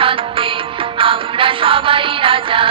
সত্যি আমরা সবাই রাজা।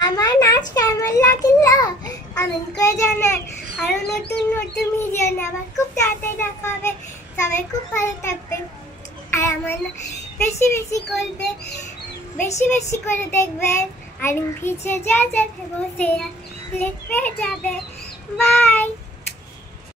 আমার নাচ কেমন লাগলো কমেন্ট করে জানান। আরো নতুন নতুন ভিডিও নিয়ে আবার খুব তাড়াতাড়ি দেখা হবে। সবাই খুব ভালো থাকবেন আর আমার বেশি বেশি করবে, বেশি বেশি করে দেখবেন আর পিছিয়ে যা যাবে বসে লিখে যাবে। বাই।